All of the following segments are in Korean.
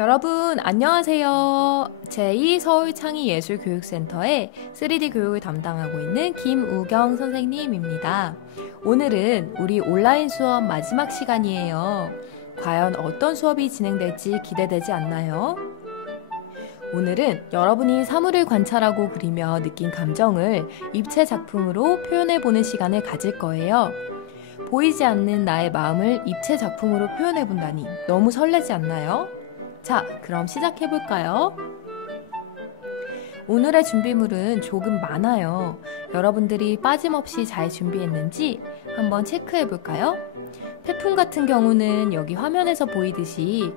여러분 안녕하세요. 제2서울창의예술교육센터의 3D 교육을 담당하고 있는 김우경 선생님입니다. 오늘은 우리 온라인 수업 마지막 시간이에요. 과연 어떤 수업이 진행될지 기대되지 않나요? 오늘은 여러분이 사물을 관찰하고 그리며 느낀 감정을 입체 작품으로 표현해보는 시간을 가질 거예요. 보이지 않는 나의 마음을 입체 작품으로 표현해본다니 너무 설레지 않나요? 자, 그럼 시작해볼까요? 오늘의 준비물은 조금 많아요. 여러분들이 빠짐없이 잘 준비했는지 한번 체크해볼까요? 폐품 같은 경우는 여기 화면에서 보이듯이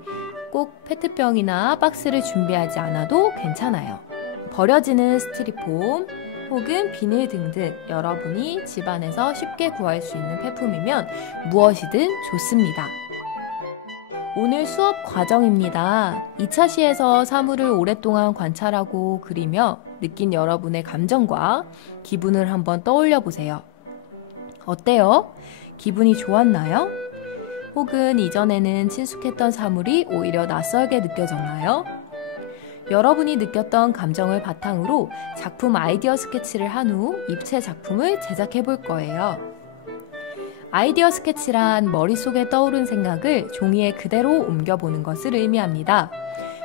꼭 페트병이나 박스를 준비하지 않아도 괜찮아요. 버려지는 스티로폼 혹은 비닐 등등 여러분이 집안에서 쉽게 구할 수 있는 폐품이면 무엇이든 좋습니다. 오늘 수업 과정입니다. 2차 시에서 사물을 오랫동안 관찰하고 그리며 느낀 여러분의 감정과 기분을 한번 떠올려 보세요. 어때요? 기분이 좋았나요? 혹은 이전에는 친숙했던 사물이 오히려 낯설게 느껴졌나요? 여러분이 느꼈던 감정을 바탕으로 작품 아이디어 스케치를 한 후 입체 작품을 제작해 볼 거예요. 아이디어 스케치란 머릿속에 떠오른 생각을 종이에 그대로 옮겨보는 것을 의미합니다.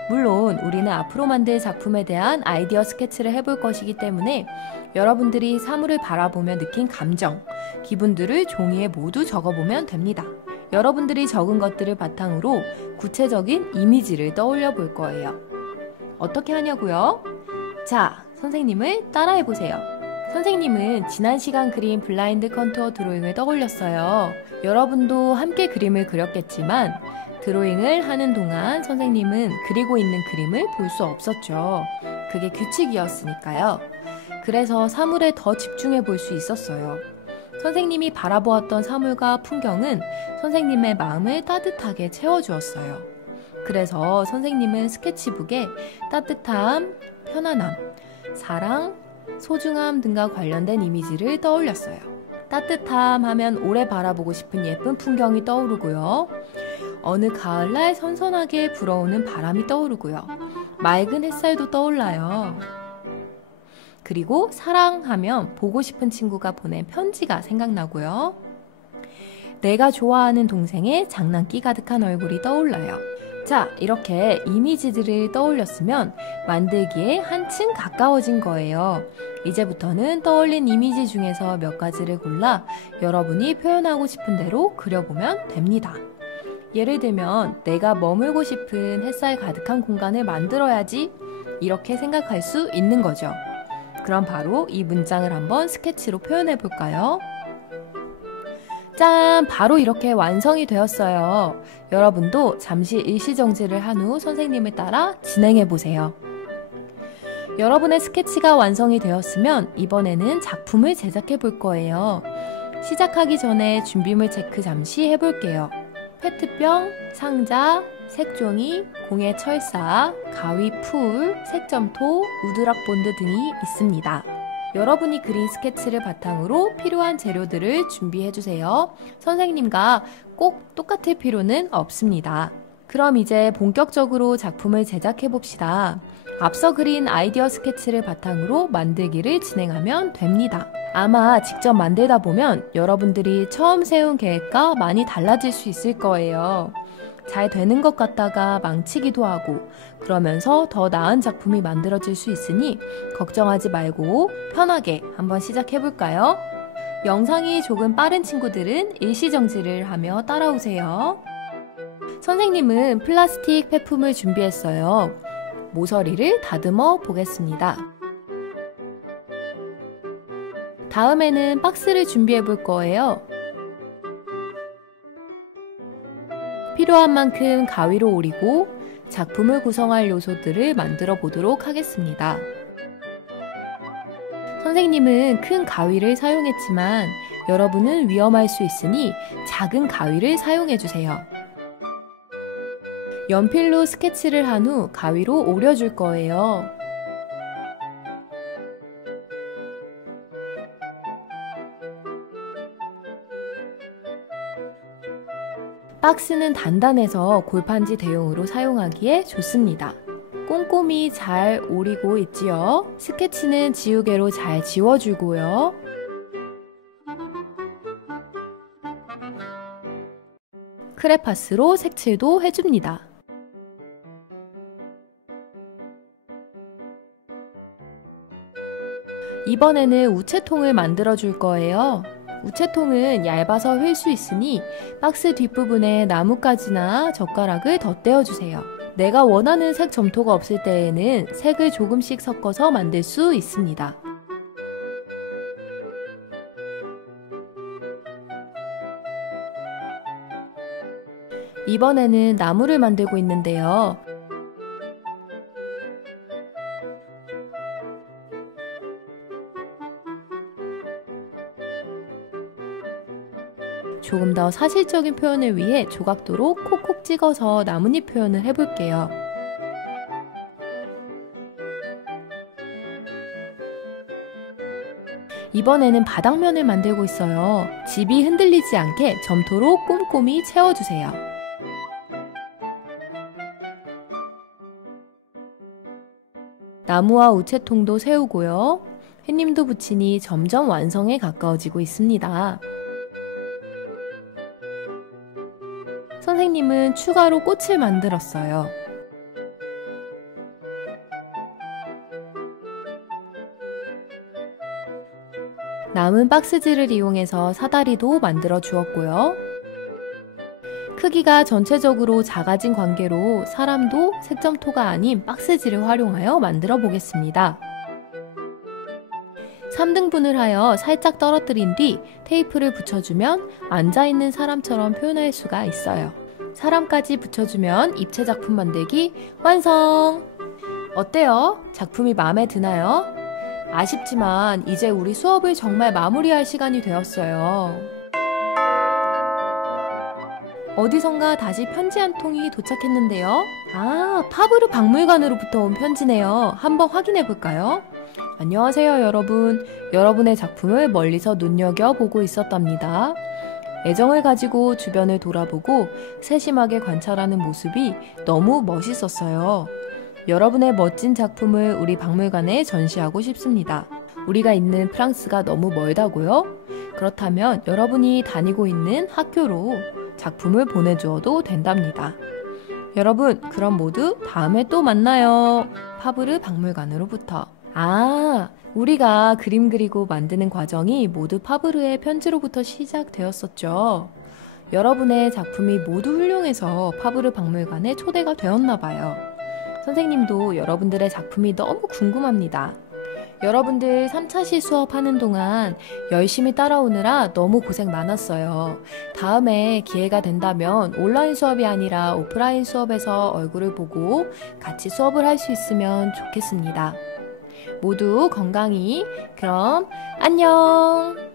물론 우리는 앞으로 만들 작품에 대한 아이디어 스케치를 해볼 것이기 때문에 여러분들이 사물을 바라보며 느낀 감정, 기분들을 종이에 모두 적어보면 됩니다. 여러분들이 적은 것들을 바탕으로 구체적인 이미지를 떠올려 볼 거예요. 어떻게 하냐고요? 자, 선생님을 따라해보세요. 선생님은 지난 시간 그린 블라인드 컨투어 드로잉을 떠올렸어요. 여러분도 함께 그림을 그렸겠지만 드로잉을 하는 동안 선생님은 그리고 있는 그림을 볼 수 없었죠. 그게 규칙이었으니까요. 그래서 사물에 더 집중해 볼 수 있었어요. 선생님이 바라보았던 사물과 풍경은 선생님의 마음을 따뜻하게 채워주었어요. 그래서 선생님은 스케치북에 따뜻함, 편안함, 사랑, 소중함 등과 관련된 이미지를 떠올렸어요. 따뜻함 하면 오래 바라보고 싶은 예쁜 풍경이 떠오르고요. 어느 가을날 선선하게 불어오는 바람이 떠오르고요. 맑은 햇살도 떠올라요. 그리고 사랑하면 보고 싶은 친구가 보낸 편지가 생각나고요. 내가 좋아하는 동생의 장난기 가득한 얼굴이 떠올라요. 자, 이렇게 이미지들을 떠올렸으면 만들기에 한층 가까워진 거예요. 이제부터는 떠올린 이미지 중에서 몇 가지를 골라 여러분이 표현하고 싶은 대로 그려보면 됩니다. 예를 들면 내가 머물고 싶은 햇살 가득한 공간을 만들어야지 이렇게 생각할 수 있는 거죠. 그럼 바로 이 문장을 한번 스케치로 표현해 볼까요? 짠! 바로 이렇게 완성이 되었어요. 여러분도 잠시 일시정지를 한 후 선생님을 따라 진행해 보세요. 여러분의 스케치가 완성이 되었으면 이번에는 작품을 제작해 볼 거예요. 시작하기 전에 준비물 체크 잠시 해볼게요. 페트병, 상자, 색종이, 공예 철사, 가위 풀, 색점토, 우드락 본드 등이 있습니다. 여러분이 그린 스케치를 바탕으로 필요한 재료들을 준비해주세요. 선생님과 꼭 똑같을 필요는 없습니다. 그럼 이제 본격적으로 작품을 제작해봅시다. 앞서 그린 아이디어 스케치를 바탕으로 만들기를 진행하면 됩니다. 아마 직접 만들다 보면 여러분들이 처음 세운 계획과 많이 달라질 수 있을 거예요. 잘 되는 것 같다가 망치기도 하고 그러면서 더 나은 작품이 만들어질 수 있으니 걱정하지 말고 편하게 한번 시작해볼까요? 영상이 조금 빠른 친구들은 일시정지를 하며 따라오세요. 선생님은 플라스틱 폐품을 준비했어요. 모서리를 다듬어 보겠습니다. 다음에는 박스를 준비해 볼 거예요. 필요한 만큼 가위로 오리고 작품을 구성할 요소들을 만들어 보도록 하겠습니다. 선생님은 큰 가위를 사용했지만 여러분은 위험할 수 있으니 작은 가위를 사용해 주세요. 연필로 스케치를 한 후 가위로 오려줄 거예요. 박스는 단단해서 골판지 대용으로 사용하기에 좋습니다. 꼼꼼히 잘 오리고 있지요. 스케치는 지우개로 잘 지워주고요. 크레파스로 색칠도 해줍니다. 이번에는 우체통을 만들어 줄 거예요. 우체통은 얇아서 휠 수 있으니 박스 뒷부분에 나뭇가지나 젓가락을 덧대어 주세요. 내가 원하는 색 점토가 없을 때에는 색을 조금씩 섞어서 만들 수 있습니다. 이번에는 나무를 만들고 있는데요. 조금 더 사실적인 표현을 위해 조각도로 콕콕 찍어서 나뭇잎 표현을 해볼게요. 이번에는 바닥면을 만들고 있어요. 집이 흔들리지 않게 점토로 꼼꼼히 채워주세요. 나무와 우체통도 세우고요. 햇님도 붙이니 점점 완성에 가까워지고 있습니다. 선생님은 추가로 꽃을 만들었어요. 남은 박스지를 이용해서 사다리도 만들어 주었고요. 크기가 전체적으로 작아진 관계로 사람도 색점토가 아닌 박스지를 활용하여 만들어 보겠습니다. 3등분을 하여 살짝 떨어뜨린 뒤 테이프를 붙여주면 앉아있는 사람처럼 표현할 수가 있어요. 사람까지 붙여주면 입체 작품 만들기 완성! 어때요? 작품이 마음에 드나요? 아쉽지만 이제 우리 수업을 정말 마무리할 시간이 되었어요. 어디선가 다시 편지 한 통이 도착했는데요. 아, 파브르 박물관으로부터 온 편지네요. 한번 확인해 볼까요? 안녕하세요 여러분. 여러분의 작품을 멀리서 눈여겨보고 있었답니다. 애정을 가지고 주변을 돌아보고 세심하게 관찰하는 모습이 너무 멋있었어요. 여러분의 멋진 작품을 우리 박물관에 전시하고 싶습니다. 우리가 있는 프랑스가 너무 멀다고요? 그렇다면 여러분이 다니고 있는 학교로 작품을 보내주어도 된답니다. 여러분, 그럼 모두 다음에 또 만나요. 파브르 박물관으로부터. 아, 우리가 그림 그리고 만드는 과정이 모두 파브르의 편지로부터 시작되었었죠. 여러분의 작품이 모두 훌륭해서 파브르 박물관에 초대가 되었나 봐요. 선생님도 여러분들의 작품이 너무 궁금합니다. 여러분들 3차시 수업하는 동안 열심히 따라오느라 너무 고생 많았어요. 다음에 기회가 된다면 온라인 수업이 아니라 오프라인 수업에서 얼굴을 보고 같이 수업을 할 수 있으면 좋겠습니다. 모두 건강히. 그럼 안녕!